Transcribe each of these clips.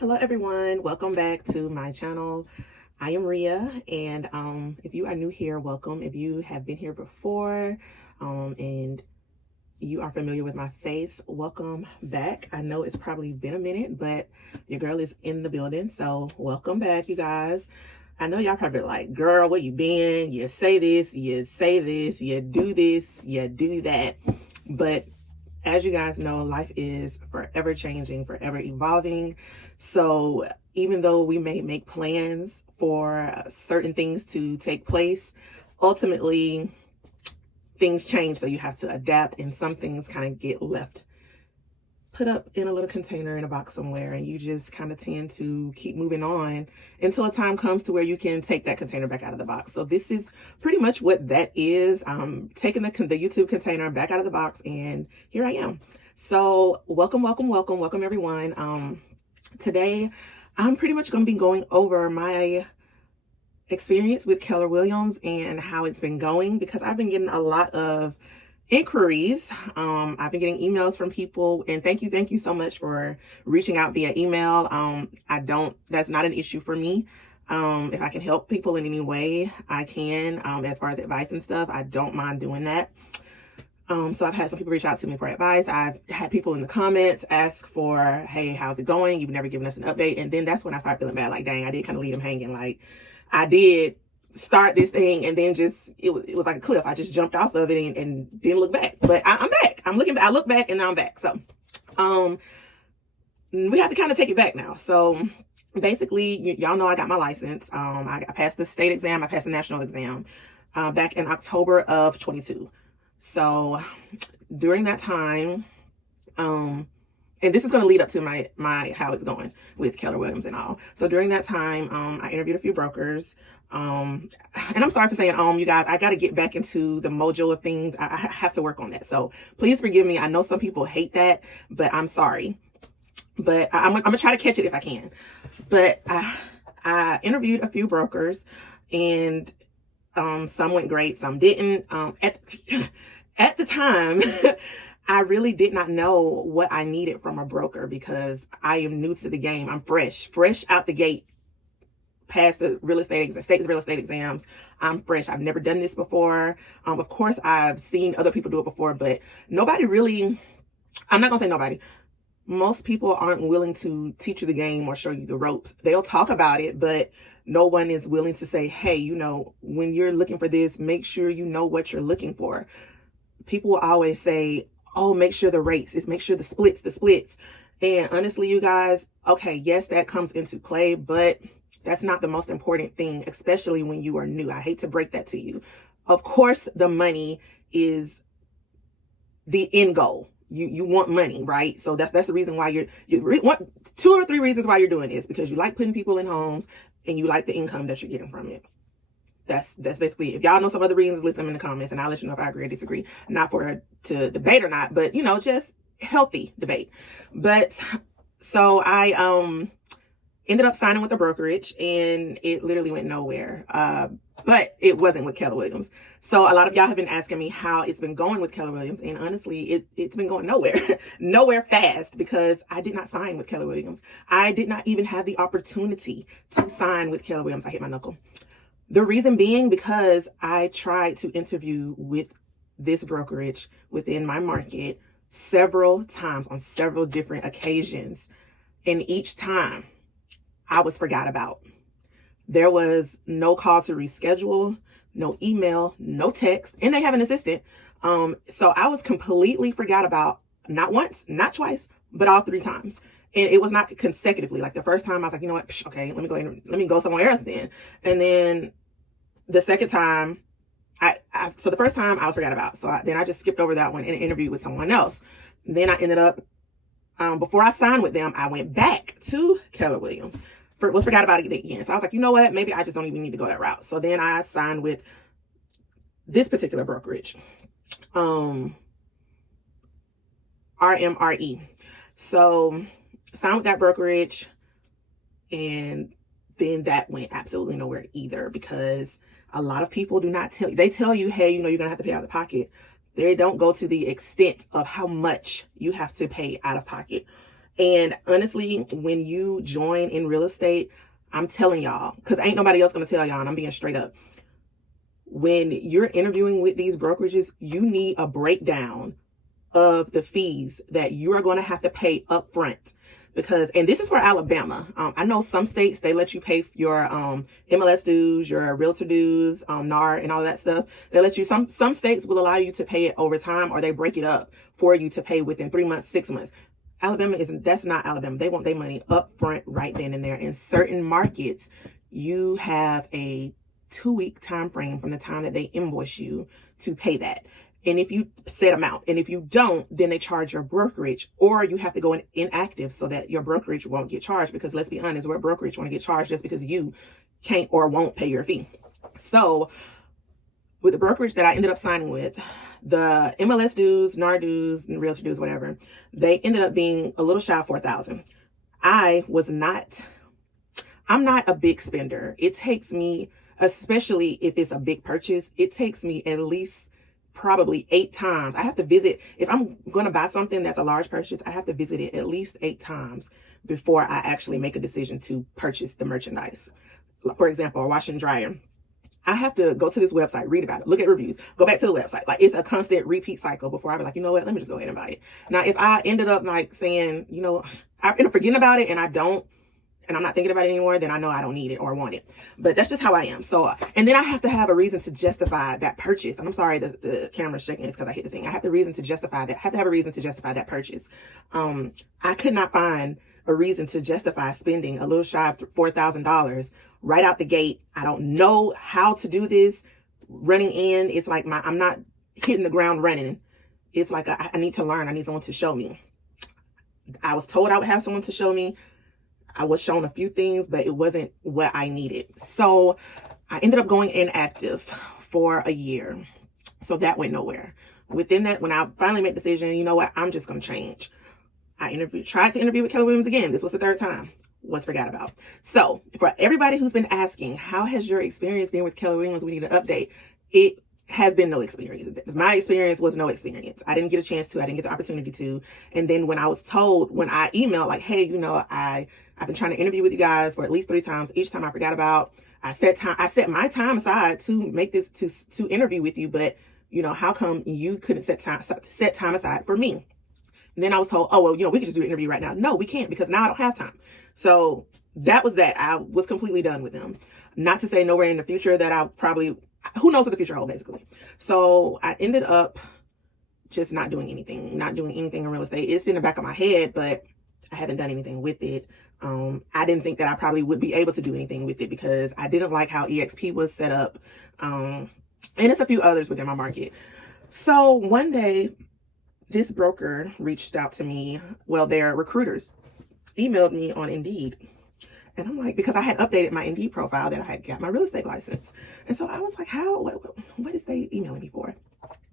Hello everyone, welcome back to my channel. I am Ria, and if you are new here, welcome. If you have been here before and you are familiar with my face, welcome back. I know it's probably been a minute, but your girl is in the building, so welcome back, you guys. I know y'all probably like, girl, where you been? You say this, you say this, you do this, you do that. But as you guys know, life is forever changing, forever evolving. So even though we may make plans for certain things to take place, ultimately things change. So you have to adapt, and some things kind of get left, put up in a little container in a box somewhere, and you just kind of tend to keep moving on until a time comes to where you can take that container back out of the box. So this is pretty much what that is. Taking the YouTube container back out of the box, and here I am. So welcome everyone. Today I'm pretty much going to be going over my experience with Keller Williams and how it's been going, because I've been getting a lot of inquiries. I've been getting emails from people, and thank you so much for reaching out via email. That's not an issue for me. If I can help people in any way, I can. As far as advice and stuff, I don't mind doing that. So I've had some people reach out to me for advice. I've had people in the comments ask for, hey, how's it going? You've never given us an update. And then that's when I start feeling bad. Like, dang, I did kind of leave them hanging. Like, I did start this thing, and then it was like a cliff. I just jumped off of it and didn't look back. But I'm back. I look back, and now I'm back. So we have to kind of take it back now. So basically, y'all know I got my license. I passed the state exam. I passed the national exam back in October of 22. So during that time, and this is going to lead up to my how it's going with Keller Williams and all. So during that time, I interviewed a few brokers. And I'm sorry for saying, you guys, I got to get back into the mojo of things. I have to work on that. So please forgive me. I know some people hate that, but I'm sorry. But I'm going to try to catch it if I can. But I interviewed a few brokers, and some went great, some didn't. At the time, I really did not know what I needed from a broker, because I am new to the game. I'm fresh out the gate, past the state's real estate exams. I'm fresh. I've never done this before. Of course, I've seen other people do it before, but nobody really, I'm not gonna say nobody. Most people aren't willing to teach you the game or show you the ropes. They'll talk about it, but no one is willing to say, hey, when you're looking for this, make sure you know what you're looking for. People will always say, oh, make sure the rates, make sure the splits. And honestly, you guys, okay, yes, that comes into play, but that's not the most important thing, especially when you are new. I hate to break that to you. Of course, the money is the end goal. You want money, right? So that's the reason why you want 2 or 3 reasons why you're doing this, because you like putting people in homes and you like the income that you're getting from it. That's basically it. If y'all know some other reasons, list them in the comments, and I'll let you know if I agree or disagree. Not to debate or not, but just healthy debate. But so I ended up signing with a brokerage, and it literally went nowhere. But it wasn't with Keller Williams. So a lot of y'all have been asking me how it's been going with Keller Williams, and honestly, it's been going nowhere fast, because I did not sign with Keller Williams. I did not even have the opportunity to sign with Keller Williams. I hit my knuckle. The reason being because I tried to interview with this brokerage within my market several times on several different occasions, and each time I was forgot about. There was no call to reschedule, no email, no text, and they have an assistant. So I was completely forgot about, not once, not twice, but all 3 times. And it was not consecutively. Like the first time I was like, you know what? Okay, let me go somewhere else then. And then the second time, so the first time I was forgot about. So then I just skipped over that one and interviewed with someone else. Then I ended up, before I signed with them, I went back to Keller Williams. Forgot about it again. So I was like, you know what? Maybe I just don't even need to go that route. So then I signed with this particular brokerage, RMRE. So signed with that brokerage, and then that went absolutely nowhere either, because a lot of people do not tell you. They tell you, hey, you're gonna have to pay out of pocket. They don't go to the extent of how much you have to pay out of pocket. And honestly, when you join in real estate, I'm telling y'all, because ain't nobody else going to tell y'all, and I'm being straight up. When you're interviewing with these brokerages, you need a breakdown of the fees that you're going to have to pay up front. Because, and this is for Alabama. I know some states, they let you pay your MLS dues, your realtor dues, NAR and all that stuff. They let you, some states will allow you to pay it over time, or they break it up for you to pay within 3 months, 6 months. Alabama isn't, that's not Alabama. They want their money up front right then and there. In certain markets, you have a 2-week time frame from the time that they invoice you to pay that. And if you set amount, and if you don't, then they charge your brokerage, or you have to go inactive so that your brokerage won't get charged. Because let's be honest, what brokerage want to get charged just because you can't or won't pay your fee? So with the brokerage that I ended up signing with, the MLS dues, NAR dues, and realtor dues, whatever, they ended up being a little shy of $4,000. I'm not a big spender. It takes me, especially if it's a big purchase, it takes me at least probably 8 times. I have to visit, if I'm going to buy something that's a large purchase, I have to visit it at least 8 times before I actually make a decision to purchase the merchandise. For example, a washer and dryer. I have to go to this website, read about it, look at reviews, go back to the website. Like, it's a constant repeat cycle before I be like, you know what, let me just go ahead and buy it. Now, if I ended up like saying, you know, I end up forgetting about it and I'm not thinking about it anymore, then I know I don't need it or want it. But that's just how I am. So, and then I have to have a reason to justify that purchase. And I'm sorry, the camera's shaking. It's because I hit the thing. I have a reason to justify that. I have to have a reason to justify that purchase. I could not find a reason to justify spending a little shy of $4,000 right out the gate. I don't know how to do this. Running in, it's like I'm not hitting the ground running. It's like I need to learn. I need someone to show me. I was told I would have someone to show me. I was shown a few things, but it wasn't what I needed. So I ended up going inactive for a year. So that went nowhere. Within that, when I finally made the decision, you know what, I'm just going to change. I tried to interview with Keller Williams again. This was the 3rd time. Was forgot about. So for everybody who's been asking, how has your experience been with Keller Williams? We need an update. It has been no experience. My experience was no experience. I didn't get a chance to. I didn't get the opportunity to. And then when I was told, when I emailed like, hey, you know, I've been trying to interview with you guys for at least 3 times. Each time I forgot about. I set my time aside to make this to interview with you, but you know, how come you couldn't set time aside for me? And then I was told, oh, well, you know, we could just do an interview right now. No, we can't, because now I don't have time. So that was that. I was completely done with them. Not to say nowhere in the future that I'll probably, who knows what the future holds, basically. So I ended up just not doing anything in real estate. It's in the back of my head, but I haven't done anything with it. I didn't think that I probably would be able to do anything with it because I didn't like how EXP was set up. And it's a few others within my market. So one day, this broker reached out to me. Well, their recruiters emailed me on Indeed. And I'm like, because I had updated my Indeed profile that I had got my real estate license. And so I was like, what is they emailing me for?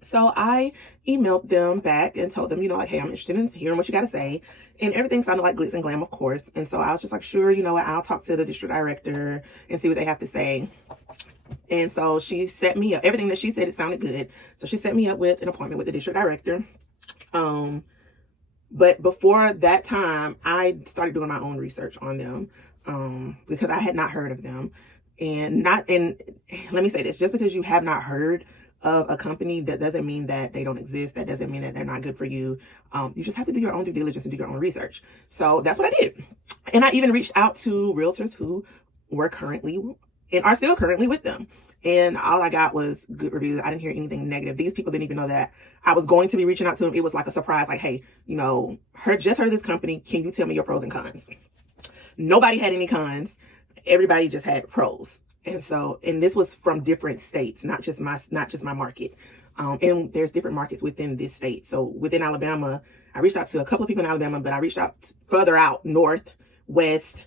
So I emailed them back and told them, you know, like, hey, I'm interested in hearing what you got to say. And everything sounded like glitz and glam, of course. And so I was just like, sure, you know what, I'll talk to the district director and see what they have to say. And so she set me up. Everything that she said, it sounded good. So she set me up with an appointment with the district director. But before that time, I started doing my own research on them, because I had not heard of them. And let me say this, just because you have not heard of a company, that doesn't mean that they don't exist. That doesn't mean that they're not good for you. You just have to do your own due diligence and do your own research. So that's what I did. And I even reached out to realtors who were currently and are still currently with them. And all I got was good reviews. I didn't hear anything negative. These people didn't even know that I was going to be reaching out to them. It was like a surprise, like, hey, you know, just heard of this company. Can you tell me your pros and cons? Nobody had any cons. Everybody just had pros. And so, and this was from different states, not just my market. And there's different markets within this state. So within Alabama, I reached out to a couple of people in Alabama, but I reached out further out, north, west.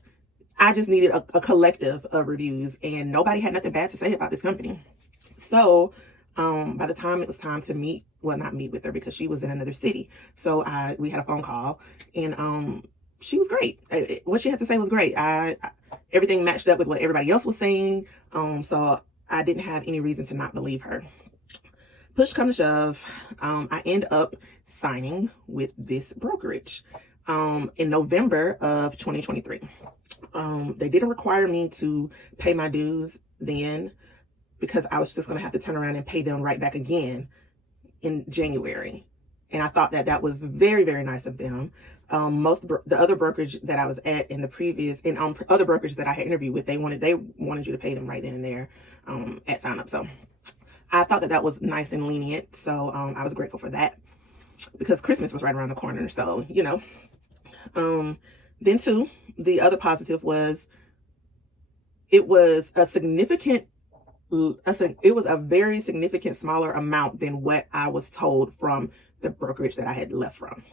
I just needed a collective of reviews, and nobody had nothing bad to say about this company. So by the time it was time to meet, well, not meet with her because she was in another city. So we had a phone call, and she was great. What she had to say was great. Everything matched up with what everybody else was saying. So I didn't have any reason to not believe her. Push come to shove, I end up signing with this brokerage. in November of 2023. They didn't require me to pay my dues then because I was just going to have to turn around and pay them right back again in January. And I thought that that was very, very nice of them. The other brokerage that I was at in the previous, and other brokerages that I had interviewed with, they wanted you to pay them right then and there at sign up. So I thought that that was nice and lenient. So I was grateful for that because Christmas was right around the corner. So, you know, then too, the other positive was it was a very significant smaller amount than what I was told from the brokerage that I had left from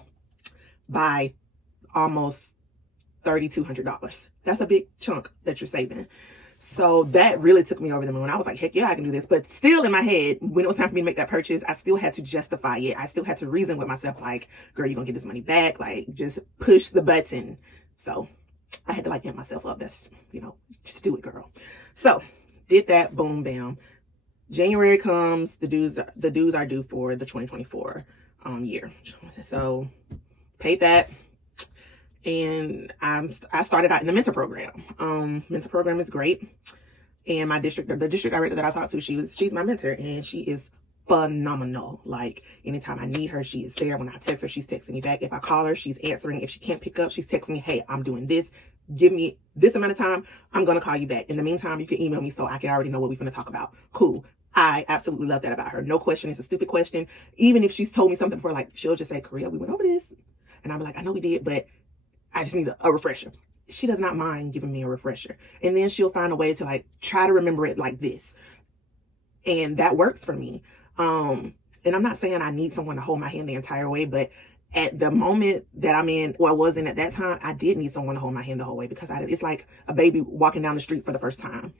by almost $3,200. That's a big chunk that you're saving. So that really took me over the moon. I was like, heck yeah, I can do this. But still in my head, when it was time for me to make that purchase, I still had to justify it. I still had to reason with myself like, girl, you're going to get this money back. Like, just push the button. So I had to like amp myself up. That's, you know, just do it, girl. So did that, boom, bam. January comes, the dues are due for the 2024 year. So paid that. And I started out in the mentor program. Mentor program is great. And the district director that I talked to, she's my mentor, and she is phenomenal. Like, anytime I need her, she is there. When I text her, she's texting me back. If I call her, she's answering. If she can't pick up, she's texting me, hey, I'm doing this. Give me this amount of time. I'm going to call you back. In the meantime, you can email me so I can already know what we're going to talk about. Cool. I absolutely love that about her. No question is a stupid question. Even if she's told me something before, like, she'll just say, Korea, we went over this. And I'll be like, I know we did, but I just need a refresher. She does not mind giving me a refresher. And then she'll find a way to like try to remember it like this. And that works for me. And I'm not saying I need someone to hold my hand the entire way, but at the moment that I'm in, or I was in at that time, I did need someone to hold my hand the whole way because it's like a baby walking down the street for the first time.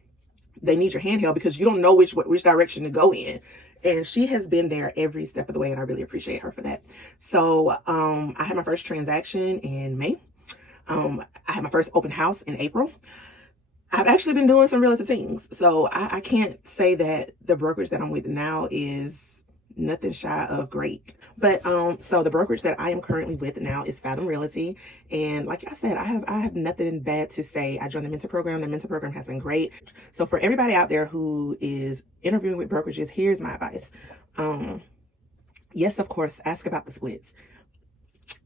They need your handheld because you don't know which direction to go in. And she has been there every step of the way, and I really appreciate her for that. So I had my first transaction in May. I had my first open house in April. I've actually been doing some realtor things. So I can't say that the brokerage that I'm with now is nothing shy of great. But so the brokerage that I am currently with now is Fathom Realty. And like I said, I have nothing bad to say. I joined the mentor program. The mentor program has been great. So for everybody out there who is interviewing with brokerages, here's my advice. Yes, of course, ask about the splits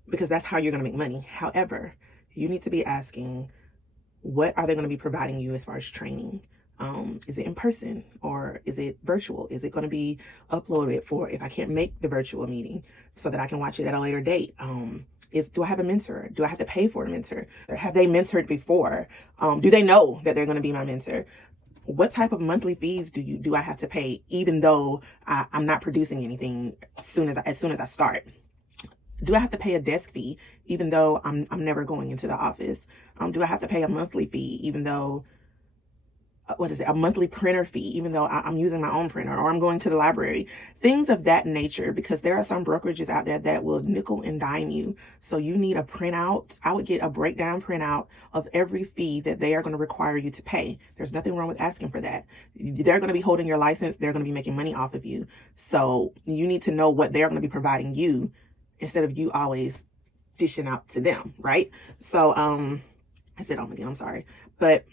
because that's how you're going to make money. However, you need to be asking, what are they going to be providing you as far as training? Is it in person or is it virtual? Is it going to be uploaded for if I can't make the virtual meeting so that I can watch it at a later date? Do I have a mentor? Do I have to pay for a mentor? Or have they mentored before? Do they know that they're going to be my mentor? What type of monthly fees do I have to pay even though I'm not producing anything as soon as I start? Do I have to pay a desk fee even though I'm never going into the office? Do I have to pay a monthly fee even though, a monthly printer fee even though I'm using my own printer or I'm going to the library? Things of that nature, because there are some brokerages out there that will nickel and dime you. So you need a printout. I would get a breakdown printout of every fee that they are going to require you to pay. There's nothing wrong with asking for that. They're going to be holding your license. They're going to be making money off of you. So you need to know what they're going to be providing you instead of you always dishing out to them, right? So I said again, I'm sorry. But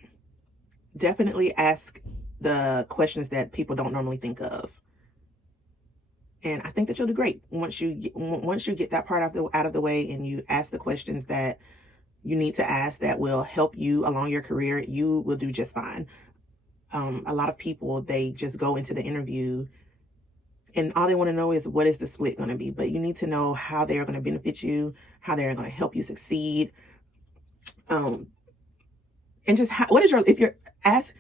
definitely ask the questions that people don't normally think of. And I think that you'll do great once you get that part out of the way and you ask the questions that you need to ask that will help you along your career. You will do just fine. A lot of people, they just go into the interview and all they want to know is what is the split going to be. But you need to know how they are going to benefit you, how they're going to help you succeed. And just ask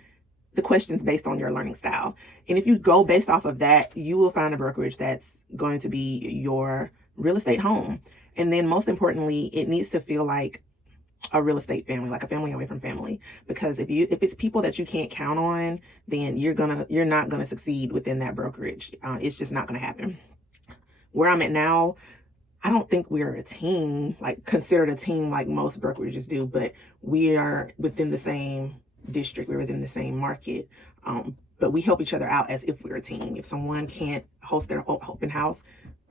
the questions based on your learning style. And if you go based off of that, you will find a brokerage that's going to be your real estate home. And then most importantly, it needs to feel like a real estate family, like a family away from family. Because if it's people that you can't count on, then you're not gonna succeed within that brokerage. It's just not gonna happen. Where I'm at now, I don't think we're a team, like considered a team like most brokerages do, but we are within the same district, we're within the same market. But we help each other out as if we're a team. If someone can't host their open house,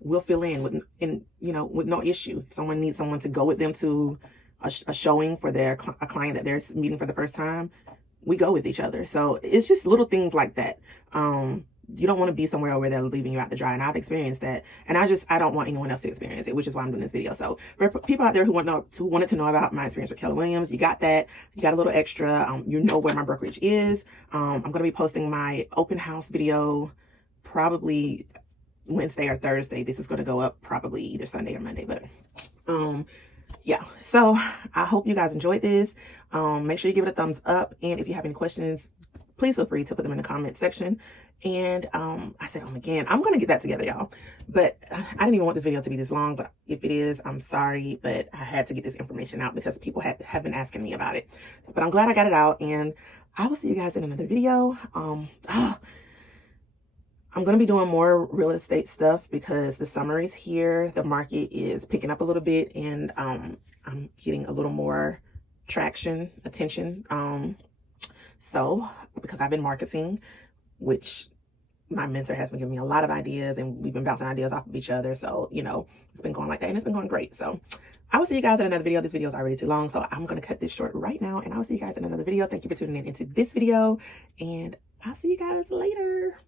we'll fill in with no issue. If someone needs someone to go with them to a showing for a client that they're meeting for the first time, we go with each other. So it's just little things like that. You don't want to be somewhere where they're leaving you out to dry. And I've experienced that. And I don't want anyone else to experience it, which is why I'm doing this video. So for people out there who wanted to know about my experience with Keller Williams, you got that. You got a little extra. You know where my brokerage is. I'm going to be posting my open house video probably Wednesday or Thursday. This is going to go up probably either Sunday or Monday. But yeah, so I hope you guys enjoyed this. Make sure you give it a thumbs up. And if you have any questions, please feel free to put them in the comment section. And I said again, I'm going to get that together, y'all. But I didn't even want this video to be this long. But if it is, I'm sorry. But I had to get this information out because people have been asking me about it. But I'm glad I got it out. And I will see you guys in another video. I'm going to be doing more real estate stuff because the summer is here. The market is picking up a little bit. And I'm getting a little more attention. So because I've been marketing, which my mentor has been giving me a lot of ideas, and we've been bouncing ideas off of each other. So, it's been going like that, and it's been going great. So I will see you guys in another video. This video is already too long, so I'm going to cut this short right now, and I will see you guys in another video. Thank you for tuning in into this video, and I'll see you guys later.